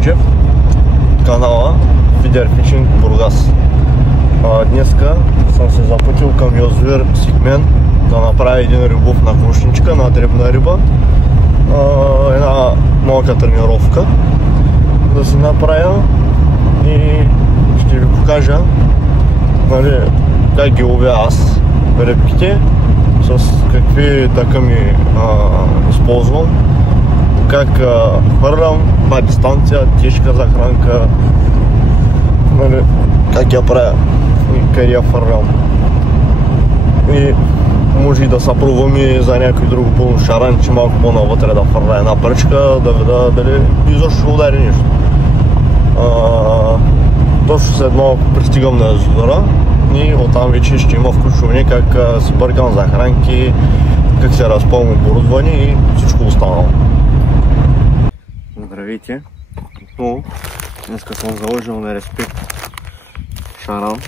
Наджев, канала Feeder Fishing Бургас. Днеска съм се запътил към язовир Сикмен да направя един рибов на крушничка, на дребна риба. Една малка тренировка да си направя и ще ви покажа, нали, как ги ловя аз рибките, с какви такъми използвам, как хвърлям, каква дистанция, тежка захранка, нали, как я правя и къде я хвърлям. И може и да се пробвам и за някой друг пълно шаранче, малко по-навътре да хвърля една пръчка, да видя дали изобщо ще удари нещо. Точно след малко пристигам на язовира и оттам вече ще има включване как си бъркам захранки, как се разпълвам оборудване и всичко останало. Здравейте! Отново днеска съм заложил на Респект шаран,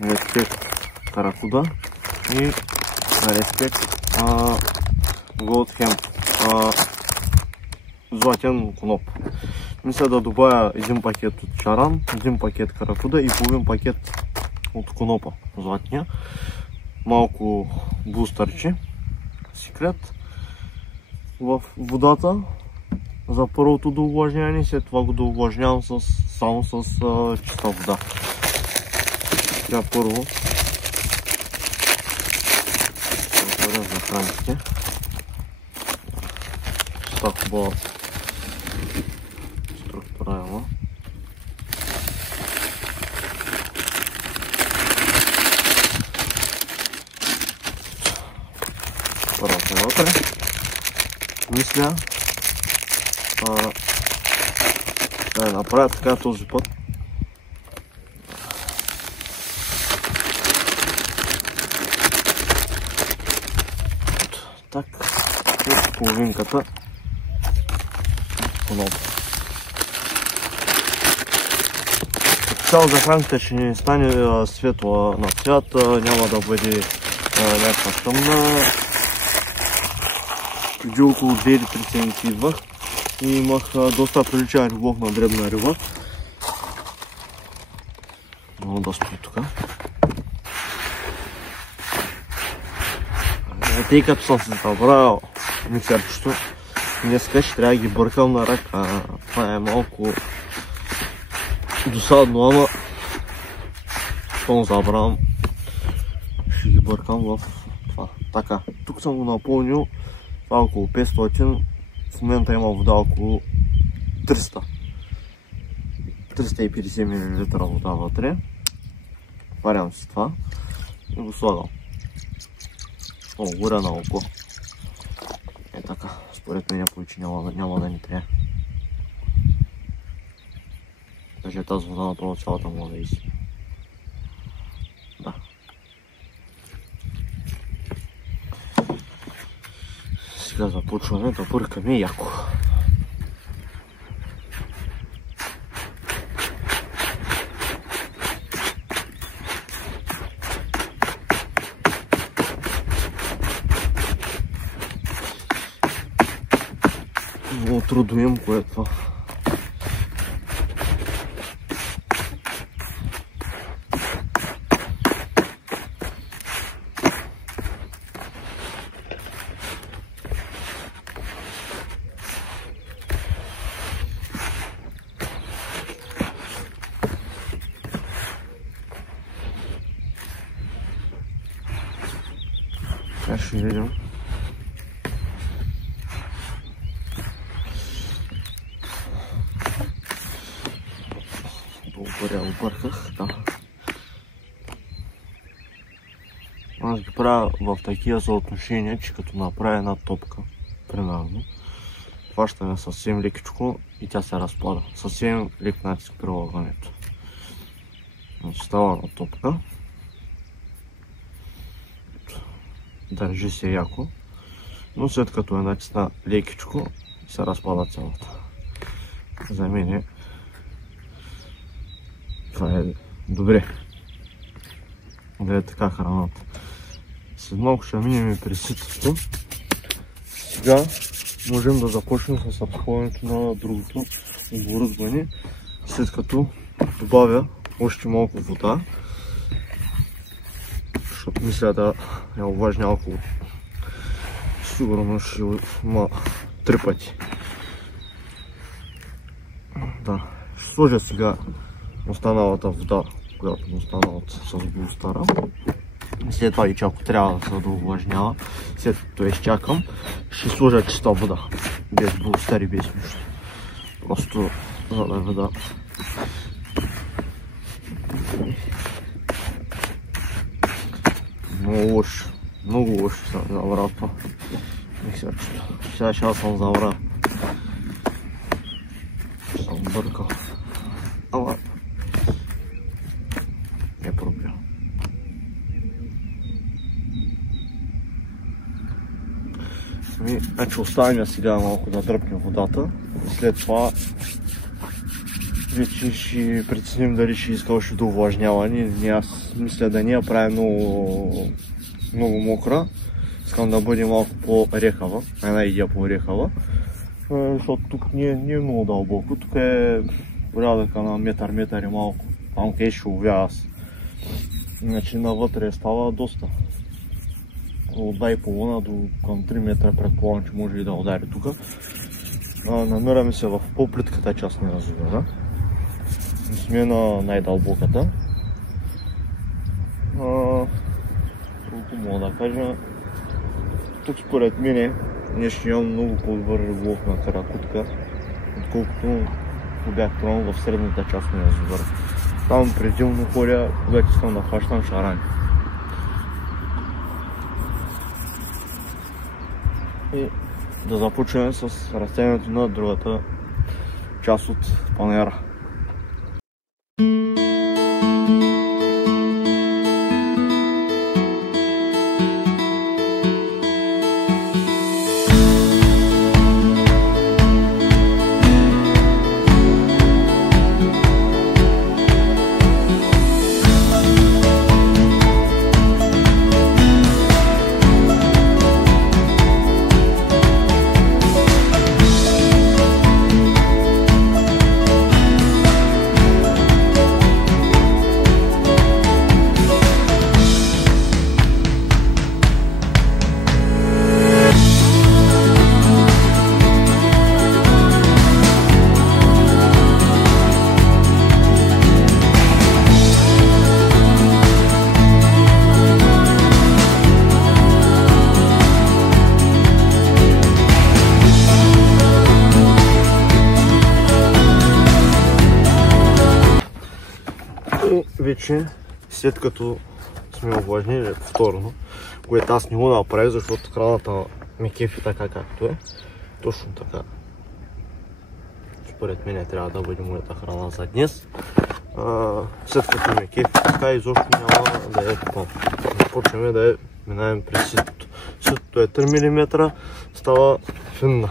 на Респект каракуда и на Респект Gold Hemp, златен коноп. Мисля да добавя един пакет от шаран, един пакет каракуда и половин пакет от конопа златния. Малко бустърче, секрет в водата за първото доувлажняване, след това го доувлажнявам само с чиста вода. Сега първо отворя захранките. Чиста хубава структура има. Първата е вътре. Мисля да я направя така този път. Так, и половинката коноп. Цяло захранката ще не стане светла на цвят, няма да бъде някаква тъмна. Преди около 2-3 седмици идвах и имах доста приличен риболов на дребна риба. Много да стои тук. Тъй като съм се забравил миксерчето, днеска ще трябва да ги бъркам на ръка. Това е малко досадно, ама щом забравям, ще ги бъркам в това. Така, тук съм го напълнил, това е около 500, в момента има вода около 350 мл вода вътре. Варям си това и го слагам. Много горя на око. Е така, според мен повече няма да ни трябва. Даже тази вода направо цялата мога да иси. Да. Сега започваме да бъркаме яко. Много трудоемко е това. Сега ще видим. Добре, обърках, да. Аз ги правя в такива съотношения, че като направя една топка, примерно, хващаме съвсем лекичко и тя се разпада. Съвсем лек натиск при лъгането. Значи става на топка. Държи се яко, но след като е натисна лекичко, се разпада цялата. За мен това е добре. Да е така храната. След малко ще минем и през ситото. Сега можем да започнем с абсхването на другото оборудване, след като добавя още малко вода, защото мисля да я увлажня около, сигурно ще има 3 пъти. Да, ще сложа сега останалата вода, която ми остана с блустара. След това и ако трябва да се довлажнява, след като изчакам, ще сложа чиста вода, без блустар и без нищо. Просто за да видя. Много лошо съм забрал това. Сега ще съм забрал. Ще съм бъркал. Ама не проблем. Значи оставим сега малко да дръпнем водата. След това вече ще преценим дали ще иска още до увлажняване. Аз мисля да не я правя много мокра. Искам да бъде малко по-рехава. Една идея по-рехава. Защото тук не е много дълбоко. Тук е порядъка на метър и малко. Там къде ще ловя аз. Иначе навътре става доста. От 2,5 до към 3 метра предполагам, че може и да удари тук. Намираме се в по-плитката част на язовира. Не сме на най-дълбоката. Колко мога да кажа. Тук според мен ние ще имам много по-добър риболов на каракутка, отколкото бях пробвал в средната част на язовира. Там предимно ходя, когато искам да хващам шарани. И да започнем с разтягането на другата част от панера. Вече, след като сме увлажнили повторно, което аз не го направих, защото храната ми кефи така както е. Точно така. Според мен трябва да бъде моята храна за днес. След като ми кефи така, изобщо няма да е такова. Започваме да минаем през ситото. Ситото е 3 мм, става финна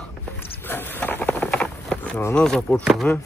храна. Започваме.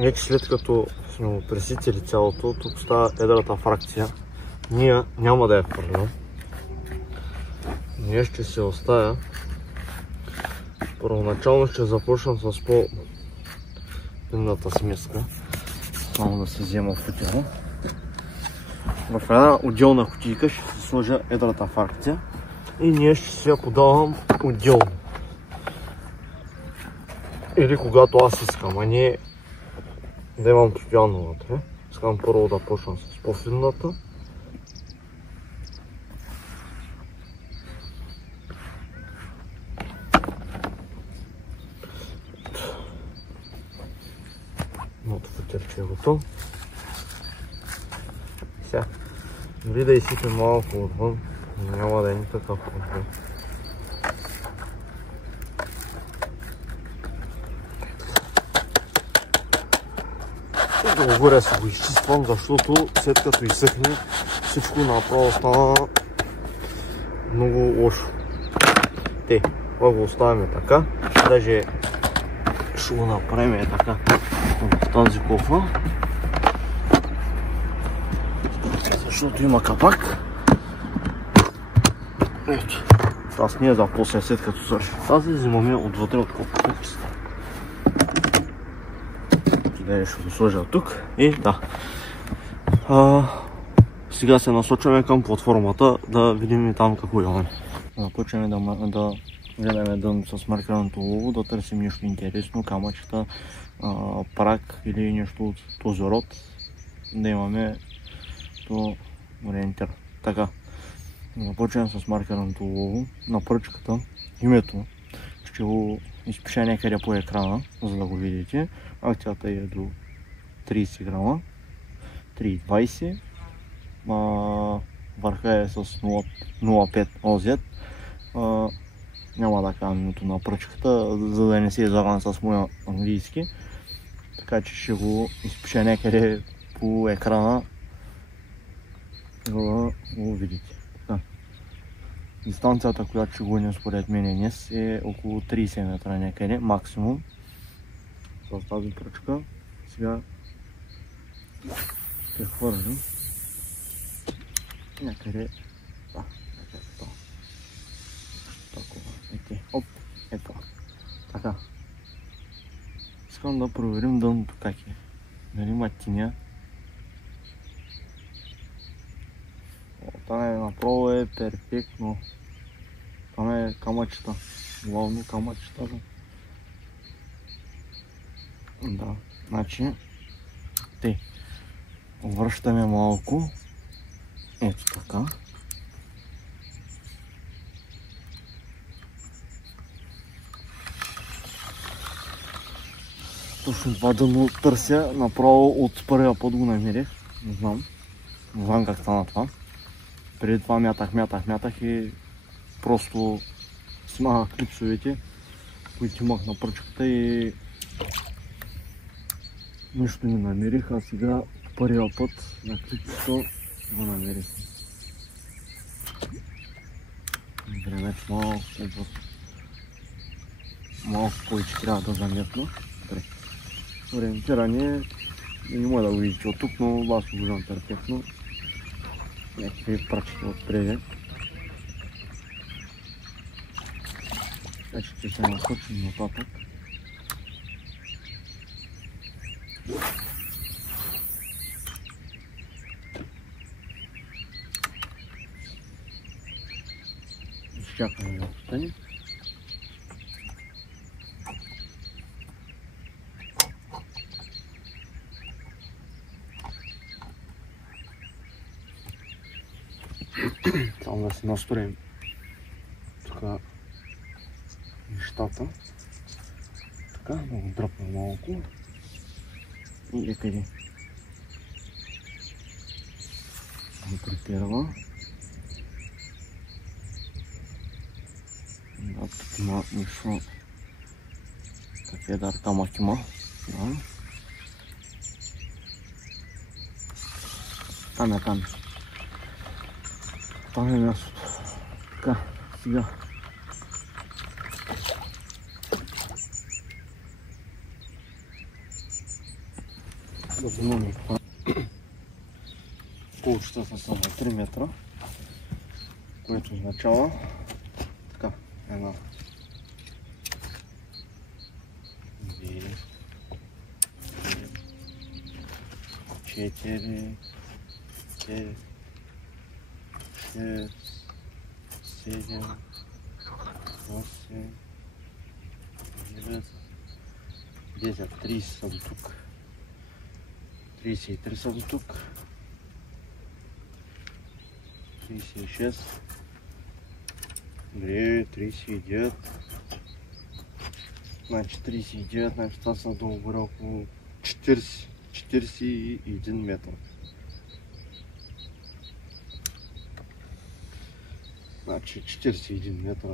Вече след като сме го преситили цялото, тук става едрата фракция. Ние няма да я хвърлям. Ние ще се оставя. Първоначално ще започнем с по-финната смеска. Само да се взема кутия. В една отделна кутийка ще се сложа едрата фракция и ние ще се я подавам отделно. Или когато аз искам, а не да имам постоянно вътре. Искам първо да почна с по-финната. нещо. Сега, дори да изсипем малко отвън, няма да е никакъв проблем. Отгоре се го изчиствам, защото след като изсъхне, всичко направо стана много лошо. Това го оставяме така, даже ще го направим така в тази кофа, защото има капак. Ето, аз ние за после след като свърши тази, взимаме отвътре от кофата. Къде ще го сложа тук и да. Сега се насочваме към платформата да видим и там какво имаме. Започваме да гледаме дън с маркираното лово, да търсим нещо интересно, камъчета, прак или нещо от този род, да имаме то ориентир. Така, започваме с маркираното лово. На пръчката името ще го изпиша някъде по екрана, за да го видите. Акцията е до 30 грама, 3,20, върха е с 0,5 OZ. Няма да кажа името на пръчката, за да не се излагам с моя английски. Така че ще го изпиша някъде по екрана, за да го видите. Дистанцията, която ще гоним според мен днес, е около 30 метра някъде, максимум. С тази пръчка. Сега ще хвърлим някъде. Оп, ето. Така. Искам да проверим дъното как е. Дали има тиня. Там направо е перфектно. Там е камъчета. Главно камъчета. Да, значи връщаме малко. Ето така. Точно това дъно търся, направо от първия път го намерих. Не знам как стана това. Преди това мятах и просто снимах клипсовете, които имах на пръчката и нищо не намерих, а сега първия път на клипсото го намерих. Времето малко повече трябва да заметна. Ориентиране не мога да го видите от тук, но аз го виждам перфектно. Някакви прачки отпреди. Така че ще се насочим нататък. Изчакаме да остане. Само да се настроим тук нещата. Така, да го дръпна малко. И някъде го приперва. Да, тук има нещо. Какви камък има. Да. Там. Това е мястото. Така, сега. Да вземем това. Колчета са само 3 метра, което означава така, 1, 2, 4, 5, 6, 7, 8, 9, 10, 30 са до тук. 33 са до тук. 36. Добре, 39. Значи 39, значи това са долу-горе около 40 41 метра. Значи 41 метра.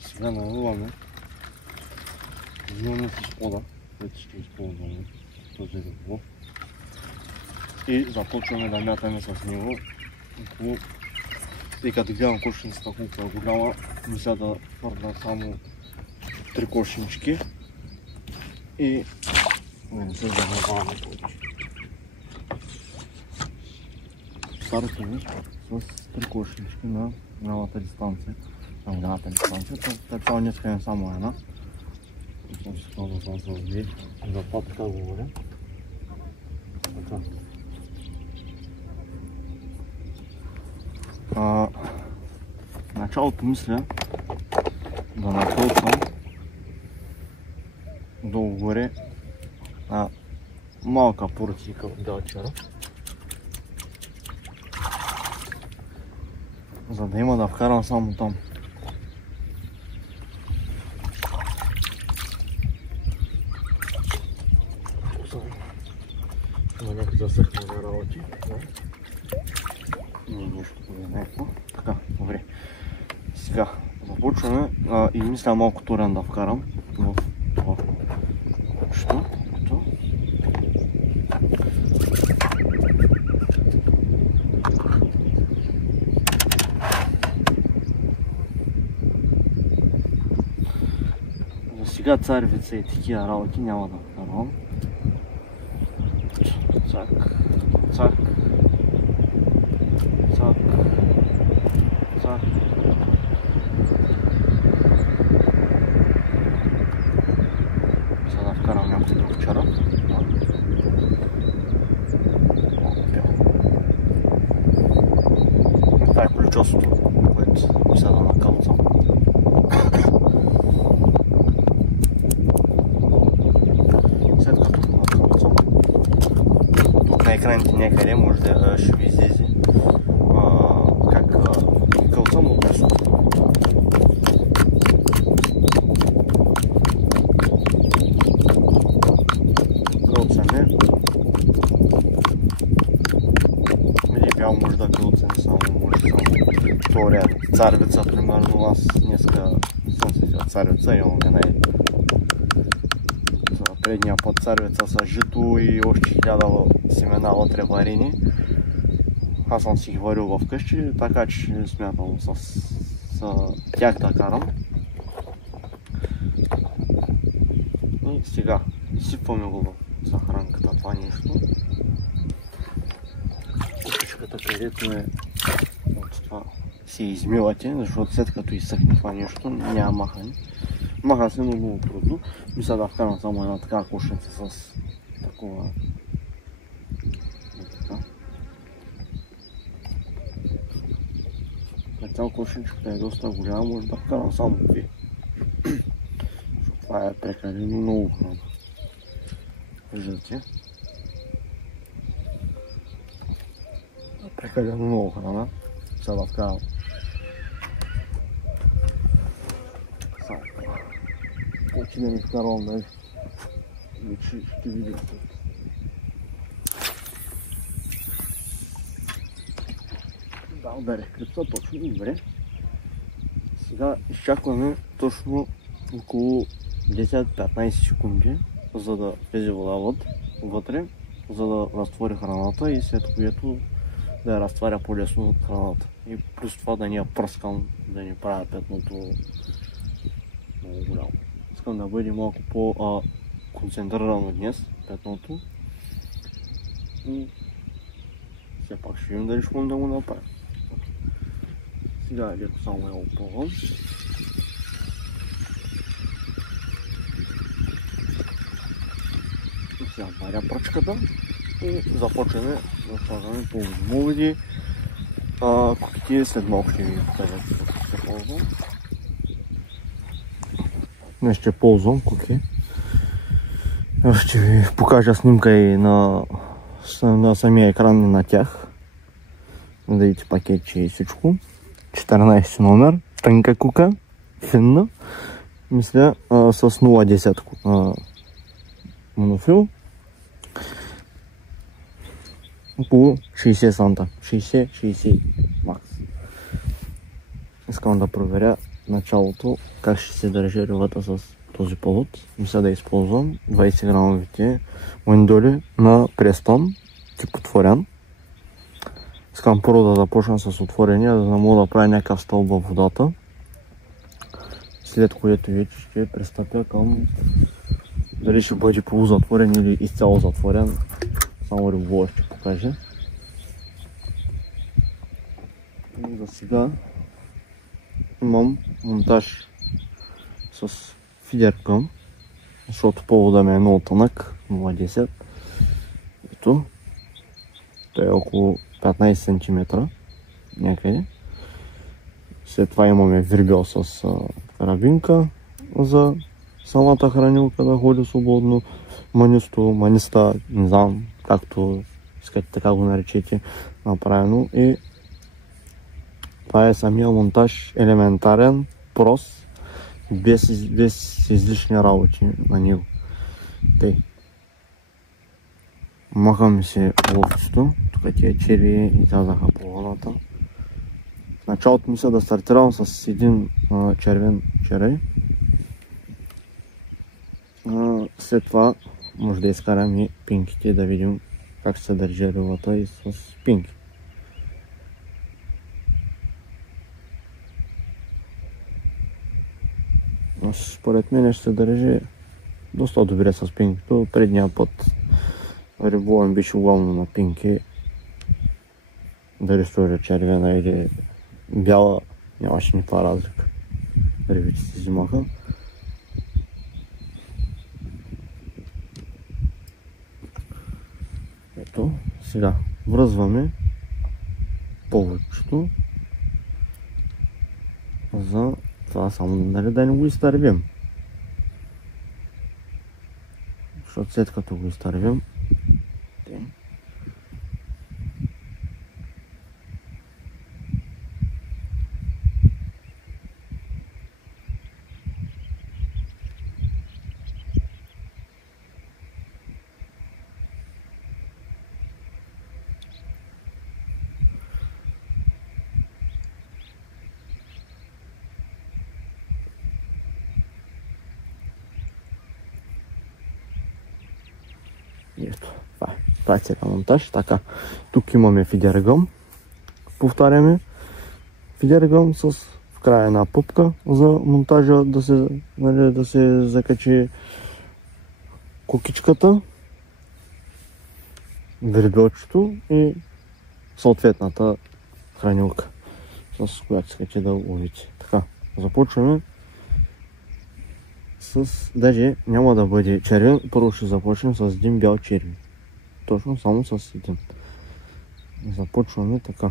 Сега наливаме взимаме с пода, което ще използваме този риболов. И започваме да мятаме с него около, тъй като гледам кошницата колко е голяма, мисля да хвърля само 3 кошнички и не се замърваме повече. Стартаме с 3 кошнички на малата дистанция. На голямата дистанция, така днеска е само една. Съм си това да зазвъзди, за това така говоря. Така. Началото мисля да накълцам долу-горе малка порцийка от делчера, за да има да вкарам само там. Има някакви засъхнали работи. Не, нещо да е някакво. Така, добре. Сега започваме и мисля малко турен да вкарам в това. Що? Ето. За сега царевица и такива работи няма да вкарвам. Цак, цак, цак, цак. Сега да вкарам някой друг чарап. Това е ключовото, което мисля да накълцам. След като накълцам, тук на екраните някъде може да ще ви излезе как кълцам от месо. Кълцаме. Или бял може да кълцаме само, може само втория царевица, примерно аз днеска съм си взял царевица, имаме предния път царевица с жито и още 1000 семена вътре варени. Аз съм си ги варил в къщи, така че смятам с тях да карам. И сега сипваме го за хранката това нещо. Купичката, където е от това си измивате, защото след като изсъхне това нещо няма махане. Маха се много трудно. Мисля да вкарам само една такава кошница с такова. Цял кошничката е доста голяма, може да вкарам само 2. Това е прекалено много храна. Виждате? Прекалено много храна. Сега да вкарам. Колко да ми вкарвам, да ще видим. Да, ударих кръпца точно, добре. Сега изчакваме точно около 10-15 секунди, за да влезе вода вътре, за да разтвори храната и след което да я разтваря по-лесно храната. И плюс това да ни я пръскам, да ни правя петното много голямо. Искам да бъде малко по-концентрирано днес петното. И все пак ще видим дали ще можем да го направим. Сега леко само я опълвам. Сега варя пръчката и започваме да слагаме по-нови куките. След малко ще ви покажа какво ще ползвам. Днес ще ползвам куки. Ще ви покажа снимка и на самия екран на тях. Да видите пакетче и всичко. 14 номер, тънка кука, финна мисля, с 0,10 монофил. Около 60 санта. 60 макс. Искам да проверя началото как ще се държи рибата с този повод. Мисля да използвам 20 грамовите уиндоли на Престон, тип отворен. Искам първо да започна с отворения, за да мога да правя някакъв стълб във водата. След което вече ще пристъпя към дали ще бъде полузатворен или изцяло затворен. Само риболов ще покаже. И за сега имам монтаж с фидер към, защото повода ми е много тънък, 0,10. Ето, той е около 15 см някъде. След това имаме вирбел с карабинка за самата хранилка да ходи свободно. Маниста, не знам, както искате така го наречете, направено. И това е самия монтаж, елементарен, прост, без излишни работи на него. Тъй. Махаме се ловчето, тук тия черви излязаха по водата. В началото мисля да стартирам с един червен червей. След това може да изкарам и пинките, да видим как се държи рибата и с пинки. Според мен ще се държи доста добре с пинкито. Предния път риболов ми беше главно на пинки. Дали сложа червена или бяла, нямаше никаква разлика. Рибите се взимаха. Ето, сега връзваме поводчето за това само да не го изтървим. Защото след като го изтървим, ето, това е целият монтаж. Така, тук имаме фидергъм. Повтаряме. Фидергъм с в края една пъпка за монтажа да се закачи кукичката, вирбелчето и съответната хранилка, с която искате да ловите. Така, започваме даже няма да бъде червен, първо ще започнем с един бял червен. Точно само с един. Започваме така.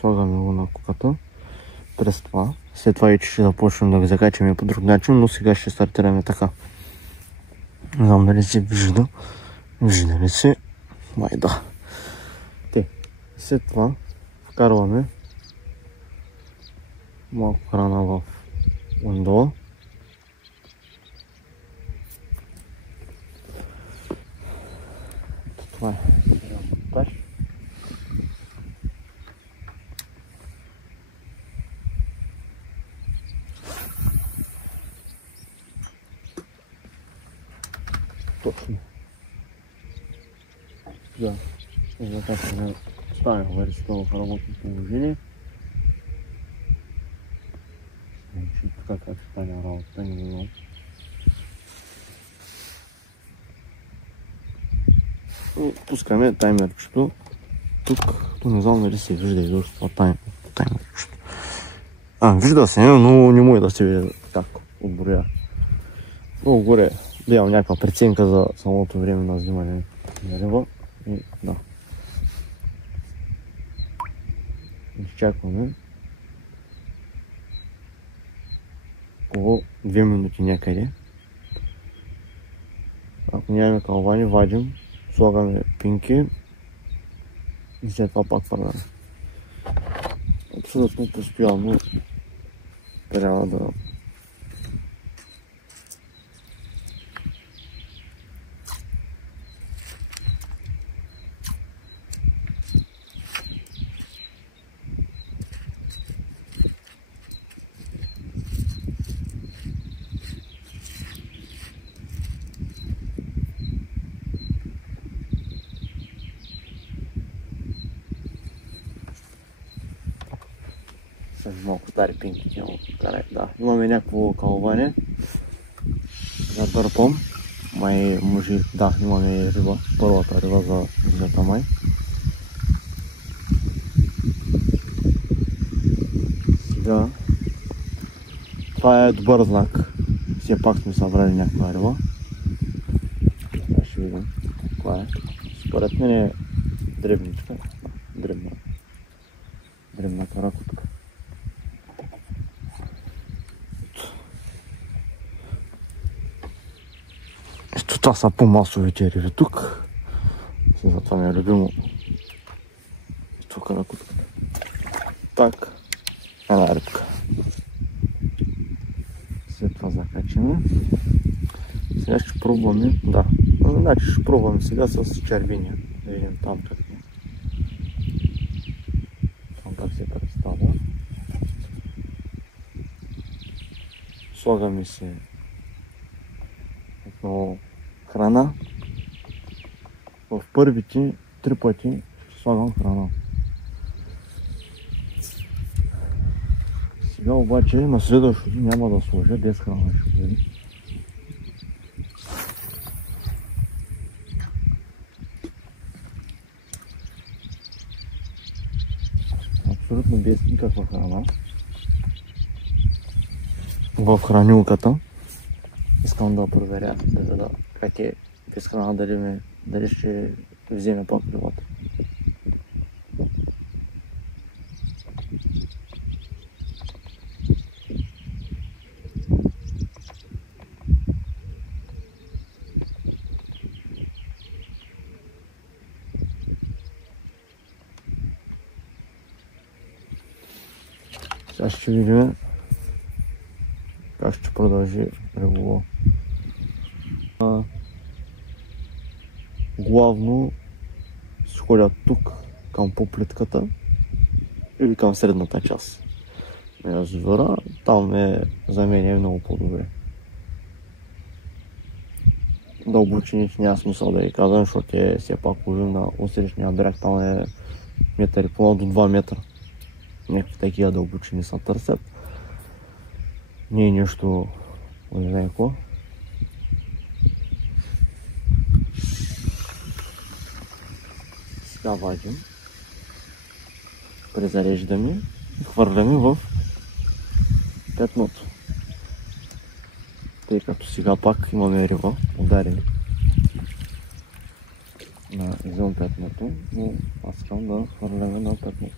Слагаме го на куката. През това. След това вече ще започнем да ги закачаме по друг начин, но сега ще стартираме така. Не знам дали се вижда. Вижда ли се? Май да. След това вкарваме малко храна в ундола. Това е монтаж. Точно. Да. Закачваме, ставим варицата в работно положение. Така как стане работата, не знам. Пускаме таймерчето. Тук не знам дали се вижда изобщо това таймерчето. Вижда се, но не може да се види как отброя. Много горе имам някаква преценка за самото време на взимане на риба. И да. Изчакваме около 2 минути някъде. Ако нямаме калвани, вадим, слагаме пинки и след това пак върнаме. Абсолютно постоянно трябва да са малко стари пинки. Да, имаме някакво калване. Задърпам. Май може... Да, имаме риба. Първата риба за злета май. Сега... Това е добър знак. Все пак сме събрали някаква риба. Сега ще видим каква е. Според мен е дребничка. Дребна каракутка. Ето това са по-масовите риби тук. Затова ми е любимо. Ето каракутка. Так. Една рибка. След това закачаме. Сега ще пробваме. Да. Значи ще пробваме сега с червения. Да видим там как е. Там как се представя. Слагаме се отново храна. В първите 3 пъти ще слагам храна. Сега обаче на следващото няма да сложа, без храна ще бъде. Абсолютно без никаква храна. В хранилката. Искам да проверя, да видя как е без храна, дали ще вземе пак рибата. Сега ще видим как ще продължи риболова. Главно ще ходят тук към по-плитката или към средната част на язовира. Там за мен е много по-добре. Дълбочините няма смисъл да ги казвам, защото е все пак ловим на усрещния бряг. Там е метър и половина до 2 метра. Някакви такива дълбочини се търсят. Не е нещо, не знае какво. Сега вадим, презареждаме и хвърляме в петното. Тъй като сега пак имаме риба, ударени на извън петното, но аз искам да хвърляме на петното.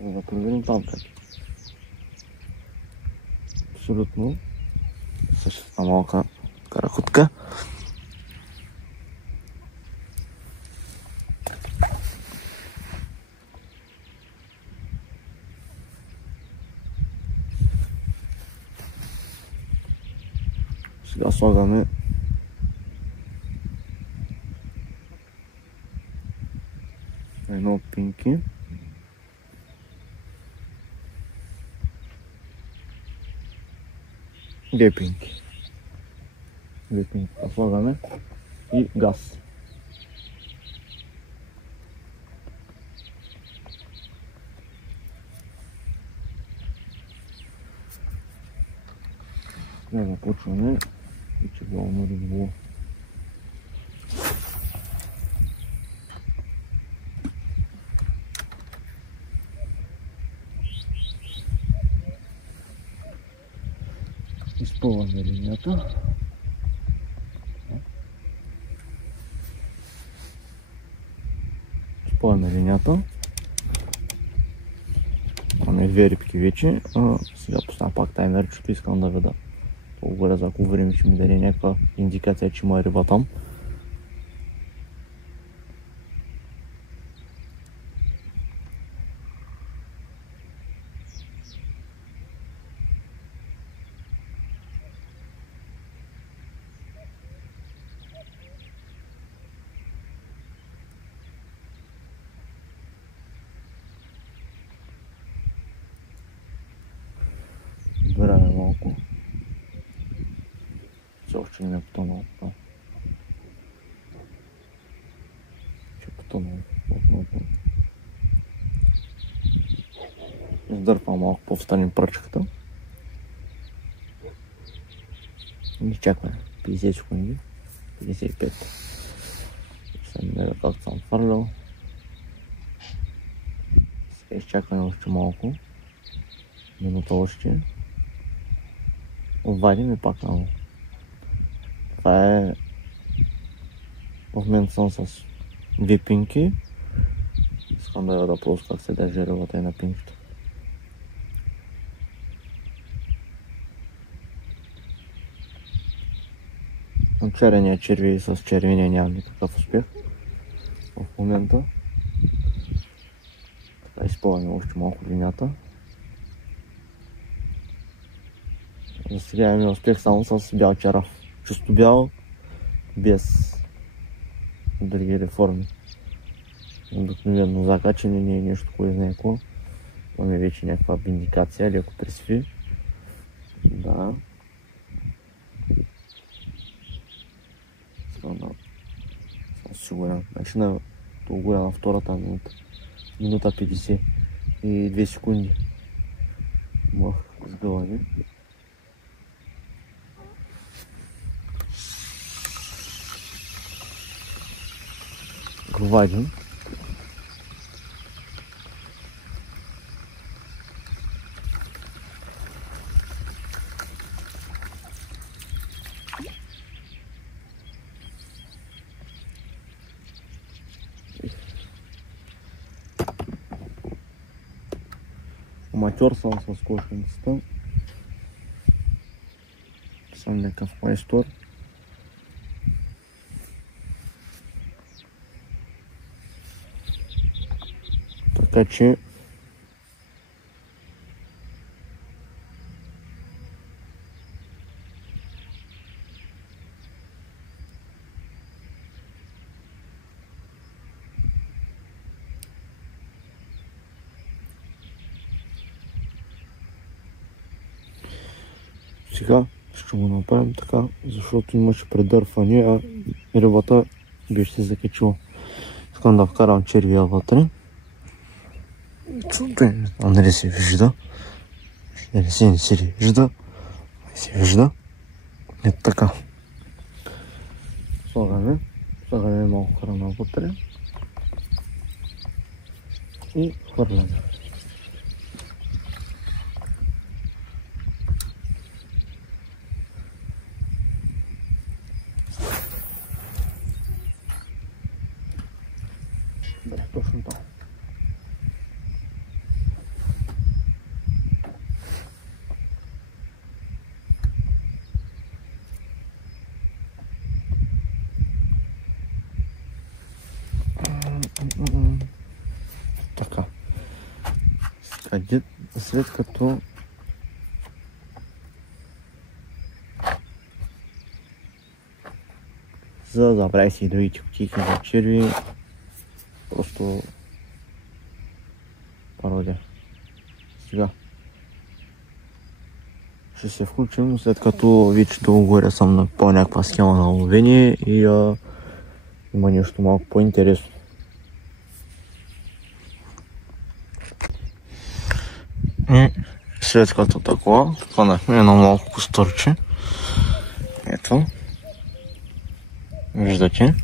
Да проверим там как. Абсолютно същата малка каракутка. Сега слагаме едно пинки. Две пинки слагаме и газ. Сега започваме и че главно риболов. Изпълваме линията. Имаме 2 рибки вече. Сега поставям пак таймерчето, искам да видя по-горе за колко време ще ми даде някаква индикация, че има риба там. Избираме малко. Все още не е потънало. Ще е потънало отново. раздърпам малко по-встрани пръчката. И изчакваме 50 секунди, 55. Съм гледа как съм фърлял. Сега изчакваме още малко. Минута още. Обадим и пак много. Това е... В момента съм с две пинки. Искам да я да просто как се държи рибата и на пинките. Червения черви с червения нямам никакъв успех в момента. Така изпълваме още малко линията. За сега имаме успех само с бял чараф. Чисто бял, без други реформи. Обикновено закачане не е нещо, кое знае какво. Имаме вече някаква индикация, леко пресви. Да. Съм сигурен. Значи на толкова на втората минута. Минута 52 секунди. Мах с глави. Го вадим. Аматьор съм с кошницата. Съм някакъв майстор. Така че сега ще го направим така, защото имаше предърфане, а рибата беше се закачила. Искам да вкарам червия вътре. Нали се вижда? Нали се не се вижда? Не се вижда? Ето така. Слагаме малко храна вътре. И хвърляме. Точно така. Така. След като за да забравя си и другите кутийки за черви, просто пародия. Сега ще се включим, след като вече горе съм на по-някаква схема на ловение и има нещо малко по-интересно. И след като такова, хванахме едно малко костурче. Ето. Виждате.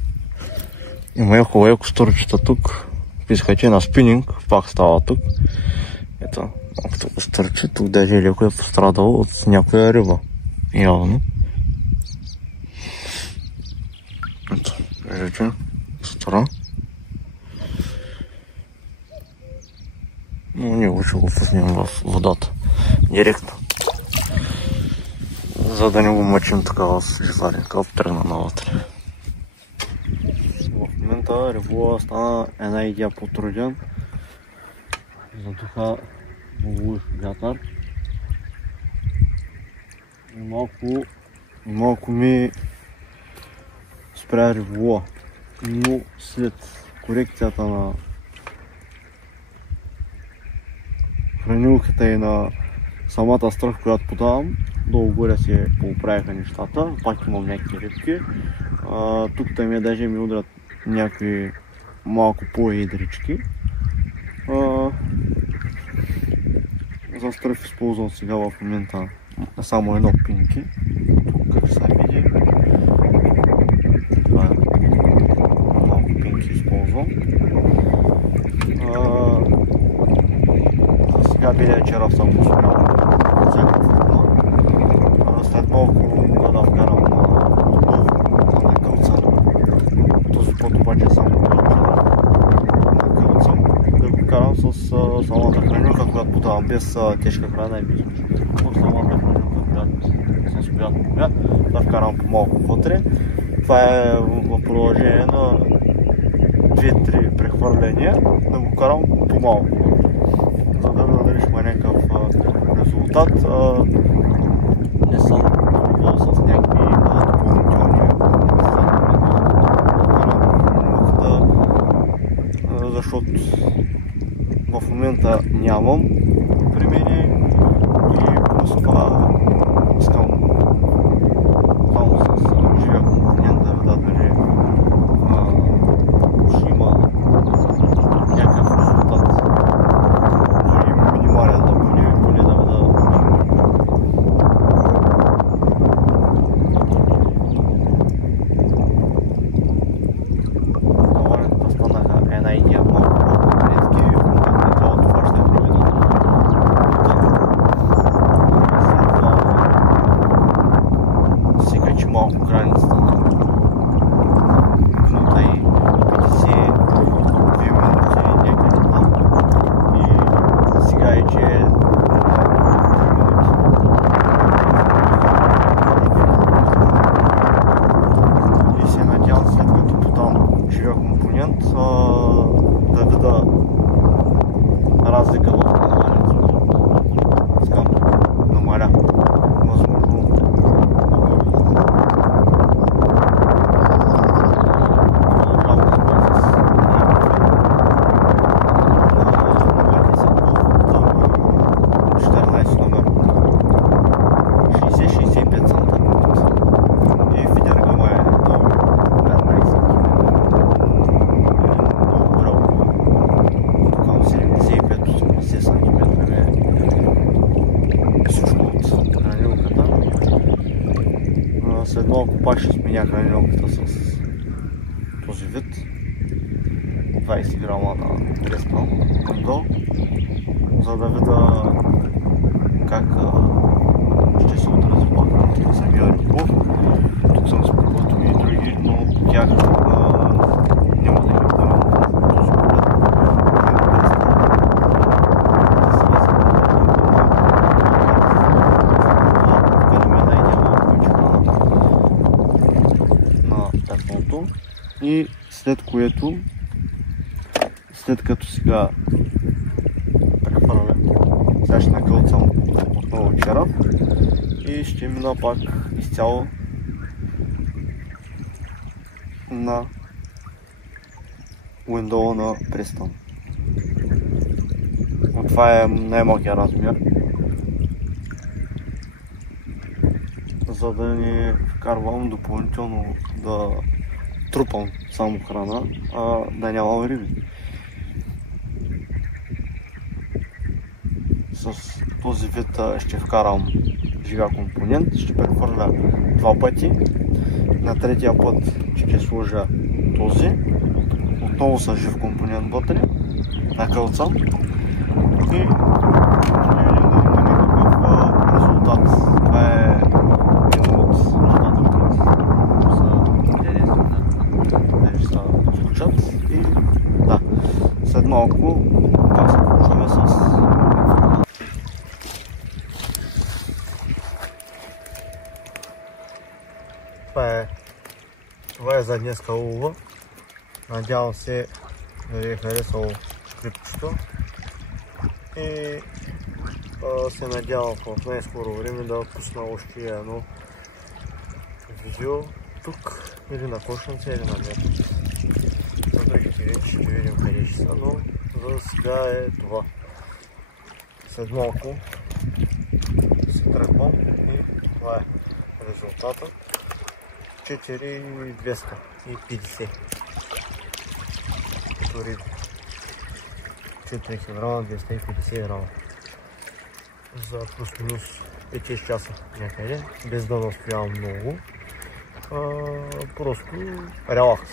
Има и хубави костурчета тук. Пискате на спининг, пак става тук. Ето, малкото костурче. Тук даже леко е пострадало от някоя риба. Явно. Ето, виждате, костура. Но ние ще го пуснем в водата. Директно. За да не го мъчим така в желание, като тръгна навътре. В момента риболова стана една идея по-труден. Задуха много вятър. И малко ми спря риболова. Но след корекцията на хранилката и на самата стръх, която подавам, долу горе се поуправиха нещата, пак имам някакви рибки. Тук там даже ми удрят някакви малко по-едрички. За стръв използвам сега в момента само едно пинки. Тук как се види. Това е малко пинки използвам. За сега белия черав съм го спрял. След малко да вкарам на кълца. Този път обаче само на кълца. Да го карам с самата хранилка, която подавам без тежка храна и без нищо. От самата хранилка, с която да вкарам по-малко вътре. Това е в продължение на 2-3 прехвърляния, да го карам по-малко, за да дадеш някакъв резултат. Не съм пробвал с някакви допълнителни защото в момента нямам при мен и плюс това искам само с живия компонент да видя дали ще има някакъв резултат. Дори минимален да бъде, поне да видя. Товарите станаха една идея малко по-редки, не трябва да това ще приведа до се качи малко границата на минута и 52 минути някъде там и сега е, че е и се надявам след като подам живия компонент да видя разлика в намалянето. Искам да намаля възможно след малко пак ще сменя хранилката с този вид. 20 грама на треспан мангал, за да видя как ще се отрази пак на самия риболов. Тук съм спокойно и други, но по тях няма да ги вдавам този поглед. И след като сега прехвърля, сега ще накълцам отново черав и ще мина пак изцяло на уиндола на Престън. Това е най-малкият размер, за да не вкарвам допълнително да трупам само храна, а да нямам риби. С този вид ще вкарам живия компонент, ще прехвърля 2 пъти. На третия път ще сложа този, отново с жив компонент вътре, накълцам и ще видим някакъв резултат. Това е един от нещата, които са интересни да ще се случат. И да, след малко пак се включваме с това е за днеска улова. Надявам се да ви е харесало клипчето и се надявам в най-скоро време да пусна още едно видео тук или на Кошница, или на Метод. За другите вече ще видим къде ще са, но за сега е това. След малко се тръгвам и това е резултата. 4250 като риби. 4 кг 250 грама. за плюс-минус 5-6 часа някъде, без да настоявам много. Просто релакс.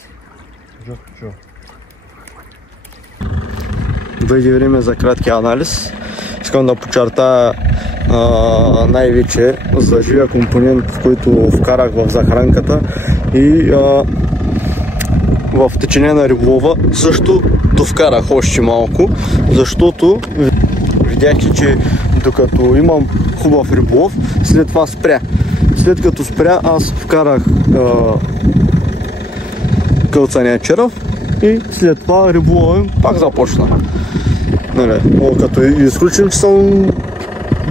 Дойде време за кратки анализ. Искам да подчертая най-вече за живия компонент, който вкарах в захранката и в течение на риболова също довкарах още малко, защото видяхте, че докато имам хубав риболов, след това спря. След като спря, аз вкарах кълцания черав и след това риболова пак започна. Като изключим, че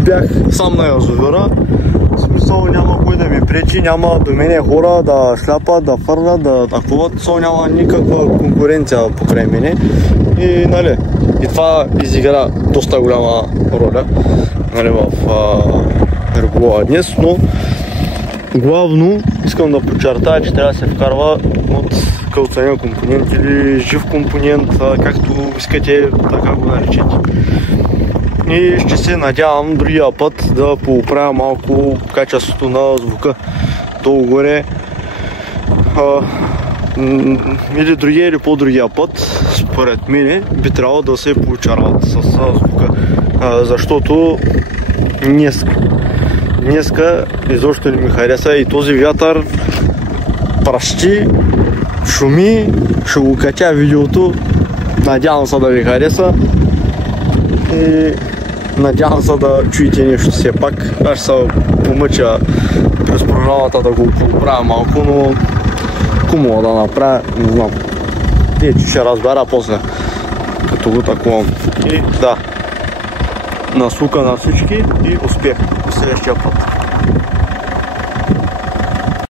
бях сам на язовира, в смисъл няма кой да ми пречи, няма до мене хора да шляпат, да фърлят, да такуват, няма никаква конкуренция покрай мене и това изигра доста голяма роля в риболова днес, но главно искам да подчертая, че трябва да се вкарва от кълцания компонент или жив компонент, както искате, така го наречете. И ще се надявам другия път да поправя малко качеството на звука долу-горе. Или другия, или по-другия път, според мен, би трябвало да се поучарават с звука. Защото днеска изобщо не ми хареса и този вятър пращи, шуми, ще го кача видеото. Надявам се да ви хареса и надявам се да чуете нещо все пак. Аз ще се помъча през програмата да го поправя малко, но ако мога да направя, не знам. Че ще разбера после, като го такувам. И да, наслука на всички и успех до следващия път.